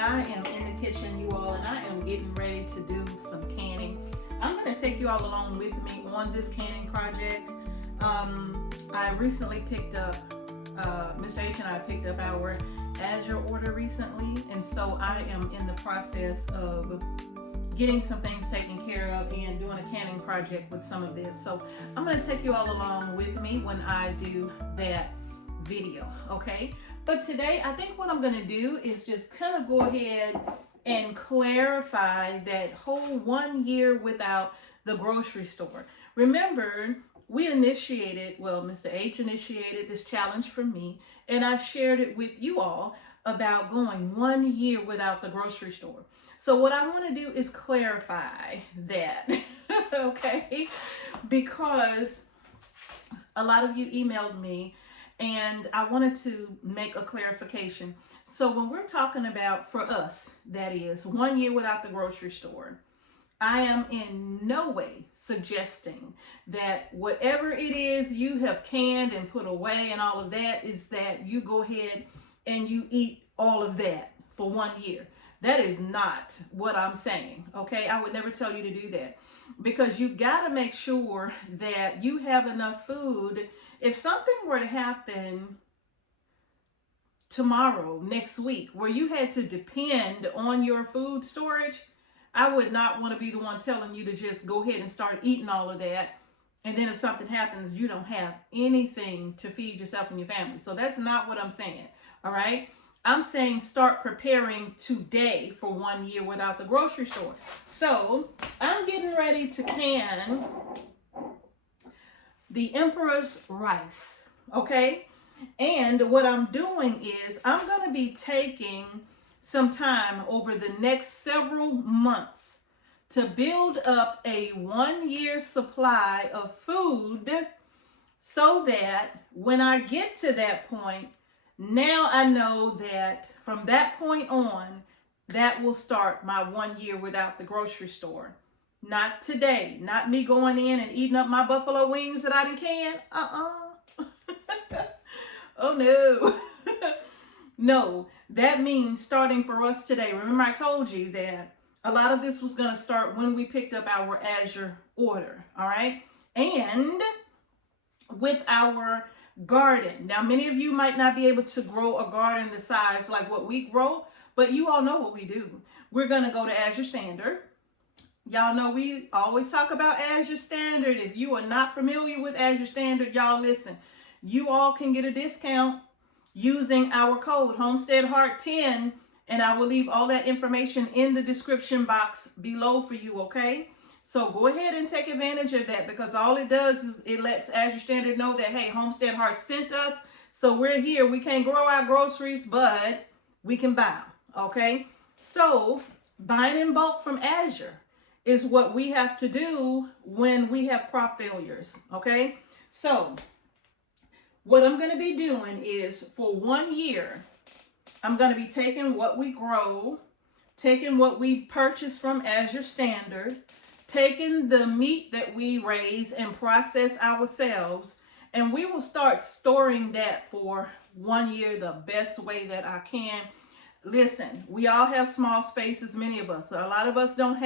I am in the kitchen, you all, and I am getting ready to do some canning. I'm going to take you all along with me on this canning project. I recently picked up, Mr. H and I picked up our AZURE order recently, and so I am in the process of getting some things taken care of and doing a canning project with some of this. So I'm going to take you all along with me when I do that video, okay? But today I think what I'm going to do is just kind of go ahead and clarify that whole 1 year without the grocery store. Remember, we initiated, well, Mr. H initiated this challenge for me, and I shared it with you all about going 1 year without the grocery store. So what I want to do is clarify that, okay? Because a lot of you emailed me and I wanted to make a clarification. So when we're talking about, for us, that is 1 year without the grocery store, I am in no way suggesting that whatever it is you have canned and put away and all of that is that you go ahead and you eat all of that for 1 year. That is not what I'm saying, okay? I would never tell you to do that, because you got to make sure that you have enough food. If something were to happen tomorrow, next week, where you had to depend on your food storage, I would not want to be the one telling you to just go ahead and start eating all of that. And then if something happens, you don't have anything to feed yourself and your family. So that's not what I'm saying, all right? I'm saying start preparing today for 1 year without the grocery store. So I'm getting ready to can the Emperor's rice, okay? And what I'm doing is I'm going to be taking some time over the next several months to build up a 1 year supply of food, so that when I get to that point, now I know that from that point on, that will start my 1 year without the grocery store. Not today. Not me going in and eating up my buffalo wings that I didn't can. Oh no. No, that means starting for us today. Remember, I told you that a lot of this was going to start when we picked up our AZURE order, all right? And with our garden. Now, many of you might not be able to grow a garden the size like what we grow, but you all know what we do. We're going to go to AZURE Standard. Y'all know we always talk about AZURE Standard. If you are not familiar with AZURE Standard, y'all listen. You all can get a discount using our code Homestead Heart 10, and I will leave all that information in the description box below for you, okay? So go ahead and take advantage of that, because all it does is it lets AZURE Standard know that, hey, Homestead Heart sent us, so we're here. We can't grow our groceries, but we can buy them, okay? So buying in bulk from AZURE is what we have to do when we have crop failures, okay? So what I'm going to be doing is, for 1 year, I'm going to be taking what we grow, taking what we purchase from AZURE Standard, taking the meat that we raise and process ourselves, and we will start storing that for 1 year the best way that I can. Listen, we all have small spaces, many of us. A lot of us don't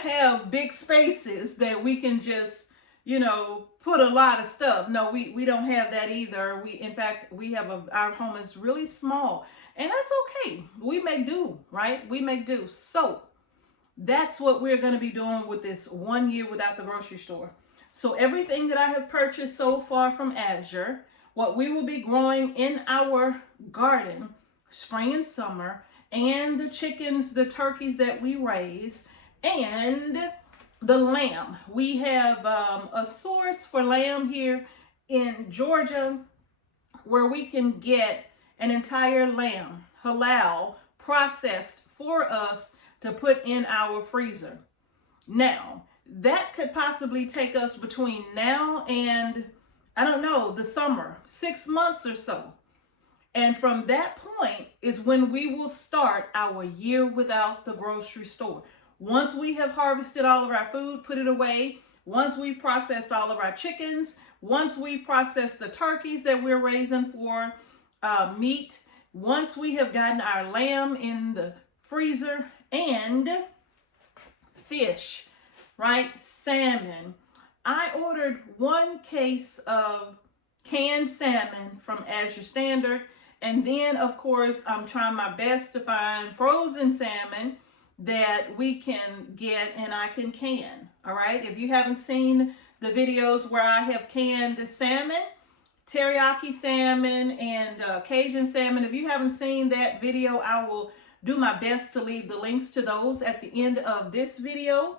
have big spaces that we can just, you know, put a lot of stuff. No, we don't have that either. In fact, we have our home is really small, and that's okay. We make do, right? We make do. So that's what we're going to be doing with this 1 year without the grocery store. So everything that I have purchased so far from AZURE, what we will be growing in our garden, spring and summer, and the chickens, the turkeys that we raise, and the lamb. We have a source for lamb here in Georgia where we can get an entire lamb, halal, processed for us to put in our freezer. Now, that could possibly take us between now and, I don't know, the summer, 6 months or so. And from that point is when we will start our year without the grocery store. Once we have harvested all of our food, put it away, once we've processed all of our chickens, once we've processed the turkeys that we're raising for meat, once we have gotten our lamb in the freezer and fish, right? Salmon. I ordered 1 case of canned salmon from AZURE Standard. And then, of course, I'm trying my best to find frozen salmon that we can get and I can can. All right. If you haven't seen the videos where I have canned salmon, teriyaki salmon and Cajun salmon, if you haven't seen that video, I will do my best to leave the links to those at the end of this video.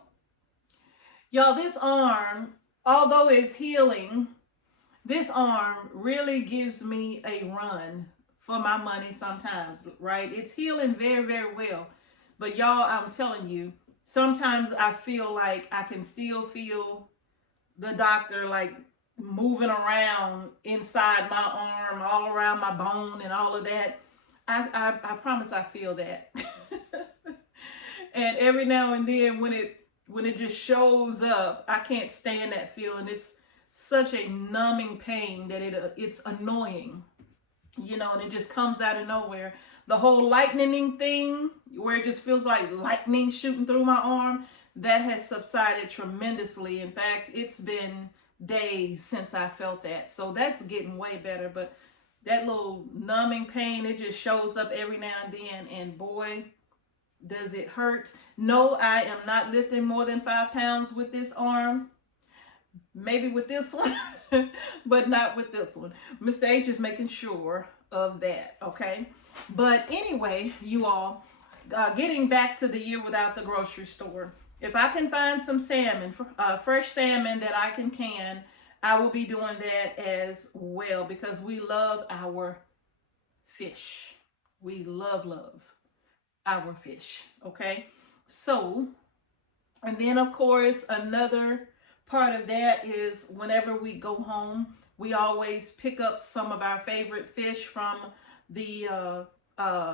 Y'all, this arm, although it's healing, this arm really gives me a run for my money sometimes, right? It's healing very, very well. But y'all, I'm telling you, sometimes I feel like I can still feel the doctor like moving around inside my arm, all around my bone and all of that. I promise I feel that. And every now and then when it just shows up, I can't stand that feeling. It's such a numbing pain that it's annoying, you know, and it just comes out of nowhere. The whole lightning thing, where it just feels like lightning shooting through my arm, that has subsided tremendously. In fact, it's been days since I felt that. So that's getting way better. But that little numbing pain, it just shows up every now and then. And boy, does it hurt. No, I am not lifting more than 5 pounds with this arm. Maybe with this one, but not with this one. Mr. H is making sure of that, okay? But anyway, you all, getting back to the year without the grocery store. If I can find some salmon, fresh salmon that I can, I will be doing that as well because we love our fish. We love our fish, okay? So, and then of course, another part of that is whenever we go home, we always pick up some of our favorite fish from the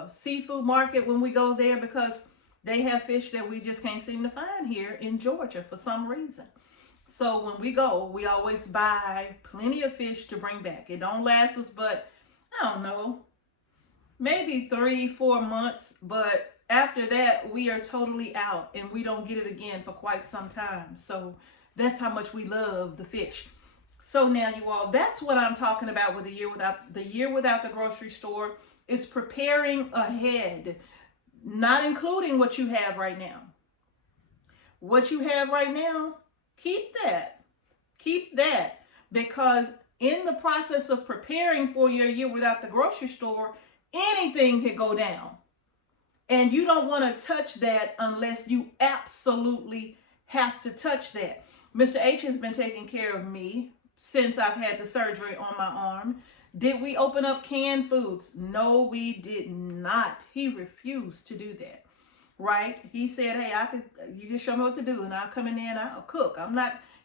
seafood market when we go there because they have fish that we just can't seem to find here in Georgia for some reason. So when we go, we always buy plenty of fish to bring back. It don't last us but, I don't know, maybe 3-4 months, but after that, we are totally out and we don't get it again for quite some time. So that's how much we love the fish. So now you all, that's what I'm talking about with the year without the grocery store, is preparing ahead, not including what you have right now. What you have right now, keep that. Keep that, because in the process of preparing for your year without the grocery store, anything can go down. And you don't want to touch that unless you absolutely have to touch that. Mr. H has been taking care of me since I've had the surgery on my arm. Did we open up canned foods? No, we did not. He refused to do that, right? He said, hey, you just show me what to do and I'll come in there and I'll cook.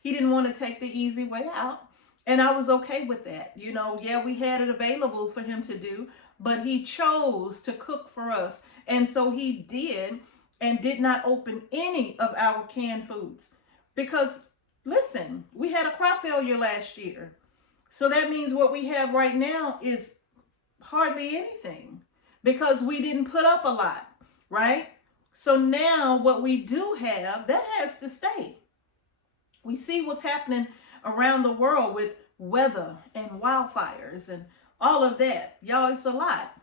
He didn't want to take the easy way out. And I was okay with that. You know, yeah, we had it available for him to do, but he chose to cook for us. And so he did, and did not open any of our canned foods because, listen, we had a crop failure last year. So that means what we have right now is hardly anything because we didn't put up a lot, right? So now what we do have, that has to stay. We see what's happening around the world with weather and wildfires and all of that. Y'all, it's a lot.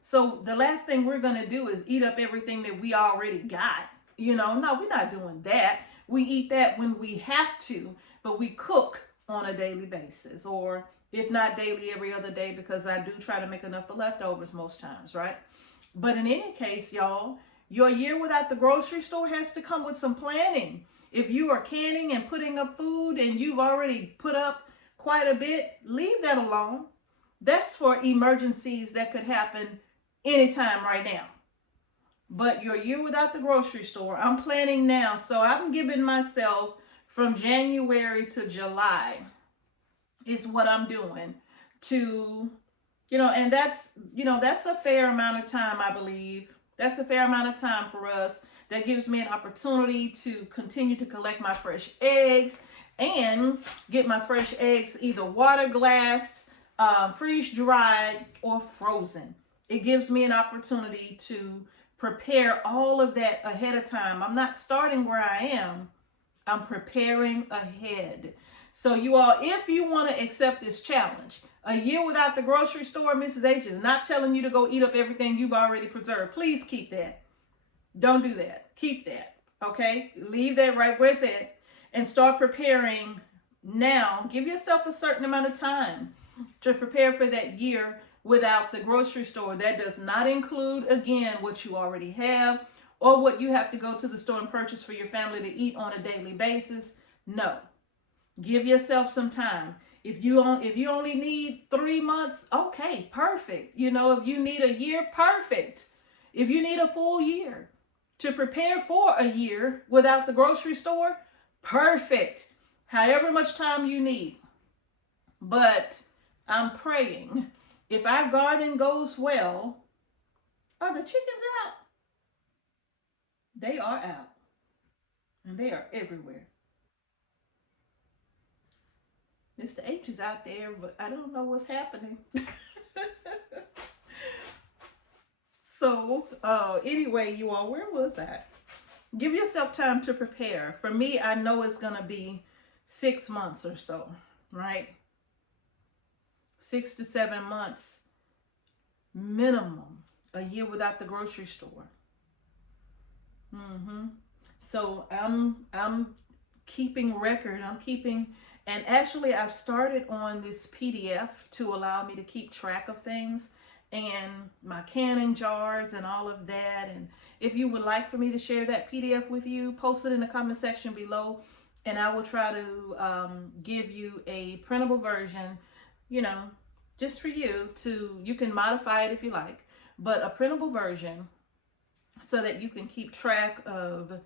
So the last thing we're going to do is eat up everything that we already got. You know, no, we're not doing that. We eat that when we have to, but we cook on a daily basis, or if not daily, every other day, because I do try to make enough for leftovers most times, right? But in any case, y'all, your year without the grocery store has to come with some planning. If you are canning and putting up food and you've already put up quite a bit, leave that alone. That's for emergencies that could happen anytime right now. But your year without the grocery store, I'm planning now. So I'm giving myself from January to July is what I'm doing to, you know, and that's, you know, that's a fair amount of time, I believe. That's a fair amount of time for us. That gives me an opportunity to continue to collect my fresh eggs and get my fresh eggs either water glassed, freeze dried, or frozen. It gives me an opportunity to prepare all of that ahead of time. I'm not starting where I am. I'm preparing ahead. So you all, if you want to accept this challenge, a year without the grocery store, Mrs. H is not telling you to go eat up everything you've already preserved. Please keep that. Don't do that. Keep that. Okay? Leave that right where it's at and start preparing now. Give yourself a certain amount of time to prepare for that year without the grocery store. That does not include, again, what you already have or what you have to go to the store and purchase for your family to eat on a daily basis. No. Give yourself some time. If you only need 3 months, okay, perfect. You know, if you need a year, perfect. If you need a full year to prepare for a year without the grocery store, perfect. However much time you need. But I'm praying, if our garden goes well, are the chickens out? They are out. And they are everywhere. Mr. H is out there, but I don't know what's happening. So, anyway, you all, where was I? Give yourself time to prepare. For me, I know it's going to be 6 months or so, right? 6 to 7 months minimum, a year without the grocery store. So I'm keeping record. And actually I've started on this PDF to allow me to keep track of things and my canning jars and all of that. And if you would like for me to share that PDF with you, post it in the comment section below, and I will try to give you a printable version, you know, just for you to, you can modify it if you like, but a printable version so that you can keep track of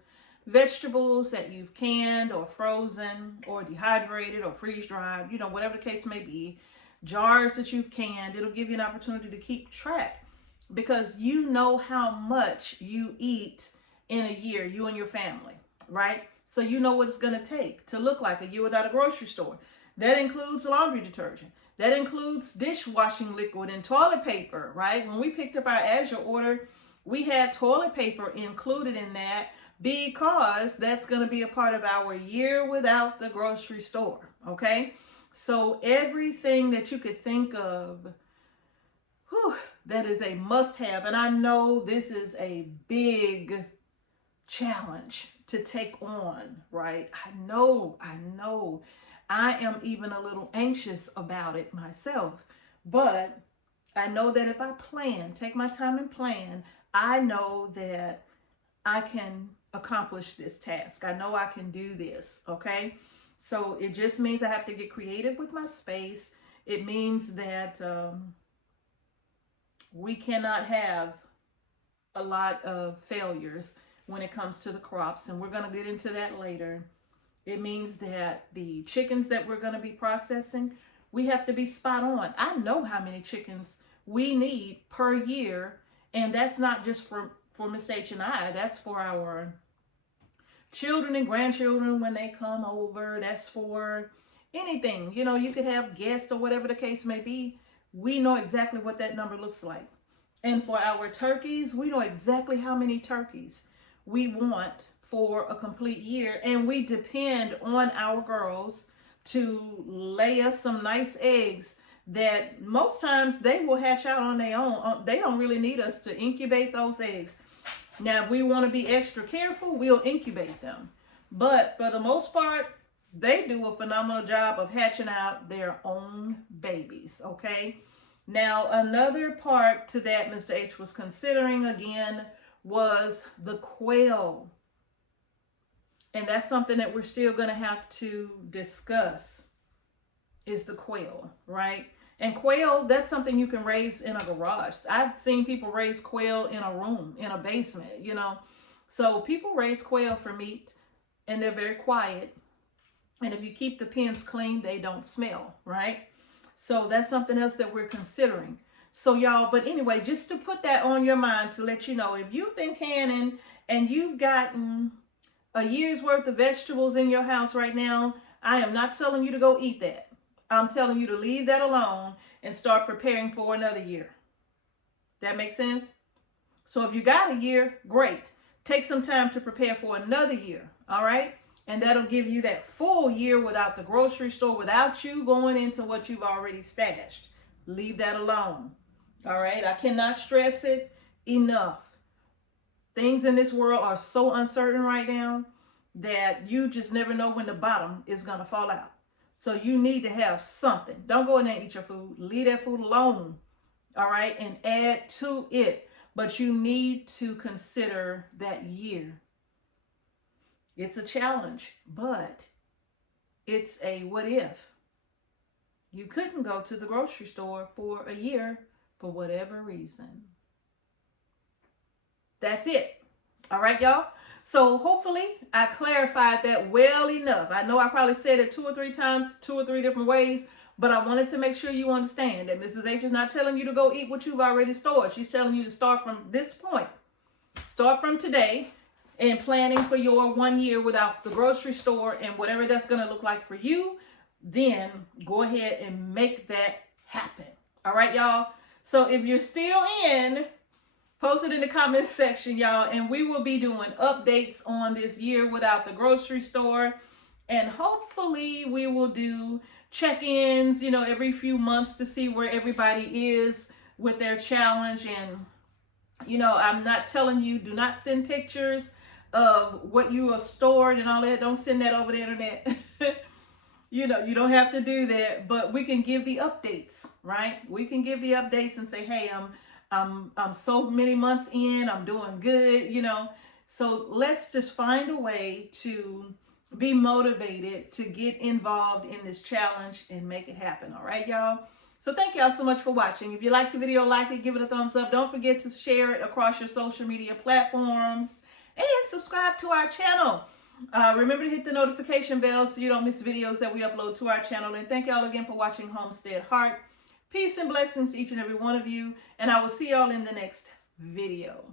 vegetables that you've canned or frozen or dehydrated or freeze dried, you know, whatever the case may be, jars that you've canned. It'll give you an opportunity to keep track because you know how much you eat in a year, you and your family, right? So you know what it's going to take to look like a year without a grocery store. That includes laundry detergent. That includes dishwashing liquid and toilet paper, right? When we picked up our AZURE order, we had toilet paper included in that because that's going to be a part of our year without the grocery store, okay? So everything that you could think of, that is a must-have. And I know this is a big challenge to take on, right? I know. I am even a little anxious about it myself, but I know that if I plan, take my time and plan, I know that I can accomplish this task. I know I can do this, okay? So it just means I have to get creative with my space. It means that we cannot have a lot of failures when it comes to the crops, and we're going to get into that later. It means that the chickens that we're going to be processing, we have to be spot on. I know how many chickens we need per year, and that's not just for Miss H and I. That's for our children and grandchildren when they come over. That's for anything. You know, you could have guests or whatever the case may be. We know exactly what that number looks like. And for our turkeys, we know exactly how many turkeys we want for a complete year. And we depend on our girls to lay us some nice eggs that most times they will hatch out on their own. They don't really need us to incubate those eggs. Now, if we want to be extra careful, we'll incubate them. But for the most part, they do a phenomenal job of hatching out their own babies, okay? Now, another part to that Mr. H was considering, again, was the quail. And that's something that we're still going to have to discuss, is the quail, right? And quail, that's something you can raise in a garage. I've seen people raise quail in a room, in a basement, you know. So people raise quail for meat, and they're very quiet. And if you keep the pens clean, they don't smell, right? So that's something else that we're considering. So y'all, but anyway, just to put that on your mind to let you know, if you've been canning and you've gotten a year's worth of vegetables in your house right now, I am not telling you to go eat that. I'm telling you to leave that alone and start preparing for another year. That makes sense? So if you got a year, great. Take some time to prepare for another year, all right? And that'll give you that full year without the grocery store, without you going into what you've already stashed. Leave that alone, all right? I cannot stress it enough. Things in this world are so uncertain right now that you just never know when the bottom is going to fall out. So you need to have something. Don't go in there and eat your food. Leave that food alone, all right? And add to it. But you need to consider that year. It's a challenge, but it's a what if. You couldn't go to the grocery store for a year for whatever reason. That's it. All right, y'all? So hopefully I clarified that well enough. I know I probably said it 2 or 3 times, 2 or 3 different ways, but I wanted to make sure you understand that Mrs. H is not telling you to go eat what you've already stored. She's telling you to start from this point. Start from today and planning for your 1 year without the grocery store and whatever that's going to look like for you. Then go ahead and make that happen. All right, y'all? So if you're still in, post it in the comments section, y'all, and we will be doing updates on this year without the grocery store. And hopefully we will do check-ins, you know, every few months to see where everybody is with their challenge. And, you know, I'm not telling you, do not send pictures of what you are stored and all that. Don't send that over the internet. You know, you don't have to do that, but we can give the updates, right? We can give the updates and say, hey, I'm so many months in, I'm doing good, you know. So let's just find a way to be motivated to get involved in this challenge and make it happen. All right, y'all? So thank y'all so much for watching. If you like the video, like it, give it a thumbs up. Don't forget to share it across your social media platforms and subscribe to our channel. Remember to hit the notification bell so you don't miss videos that we upload to our channel. And thank y'all again for watching Homestead Heart. Peace and blessings to each and every one of you. And I will see y'all in the next video.